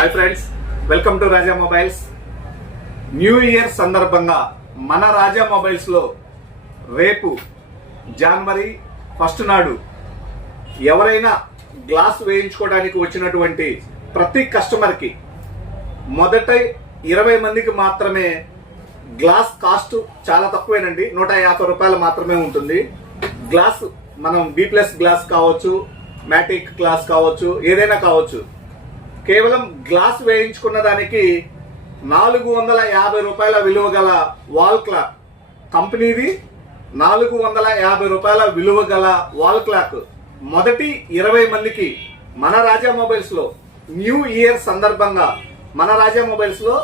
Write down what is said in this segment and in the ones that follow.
Hi friends, welcome to Raja mobiles. New year సందర్భంగా మన రాజా mobiles లో రేపు జనవరి 1 నాడు ఎవరైనా గ్లాస్ వేయించుకోవడానికి వచ్చినటువంటి ప్రతి కస్టమర్ కి మొదట 20 మందికి మాత్రమే గ్లాస్ కాస్ట్ చాలా తక్కువేనండి. 150 రూపాయలు మాత్రమే ఉంటుంది. గ్లాస్ మనం B+ గ్లాస్ కావచ్చు, మ్యాటిక్ గ్లాస్ కావచ్చు, ఏదైనా కావచ్చు. కేవలం గ్లాస్ వేయించుకున్న దానికి 450 రూపాయల విలువ గల వాల్ క్లాక్, కంపెనీది 450 రూపాయల విలువ గల వాల్ క్లాక్ మొదటి 20 మందికి మన రాజా మొబైల్స్ లో న్యూ ఇయర్ సందర్భంగా మన రాజా మొబైల్స్ లో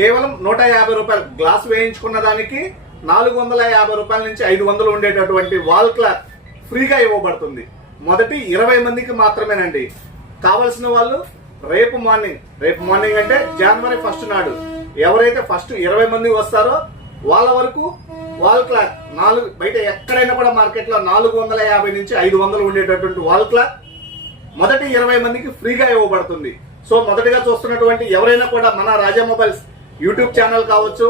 కేవలం 150 రూపాయలు గ్లాస్ వేయించుకున్న దానికి 450 రూపాయల నుంచి 500 ఉండేటటువంటి వాల్ క్లాక్ ఫ్రీగా ఇవ్వబడుతుంది. మొదటి 20 మందికి మాత్రమేనండి. కావలసిన వాళ్ళు రేపు మార్నింగ్ అంటే జనవరి 1 నాడు ఎవరైతే ఫస్ట్ 20 మంది వస్తారో వాళ్ళ వరకు వాల్ క్లాక్ బయట ఎక్కడైనా కూడా మార్కెట్ లో 450 నుంచి 500 ఉండేటటువంటి వాల్ క్లాక్ మొదటి 20 మందికి ఫ్రీగా ఇవ్వబడుతుంది. సో మొదటిగా చూస్తున్నటువంటి ఎవరైనా కూడా మన రాజా మొబైల్స్ యూట్యూబ్ ఛానల్ కావచ్చు,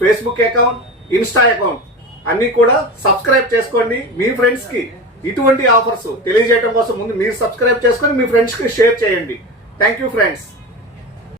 ఫేస్బుక్ అకౌంట్, ఇన్స్టా అకౌంట్ అన్ని కూడా సబ్స్క్రైబ్ చేసుకోండి. మీ ఫ్రెండ్స్ కి ఇటువంటి ఆఫర్స్ తెలియజేయడం కోసం ముందు మీరు సబ్స్క్రైబ్ చేసుకొని మీ ఫ్రెండ్స్ కి షేర్ చేయండి. Thank you friends.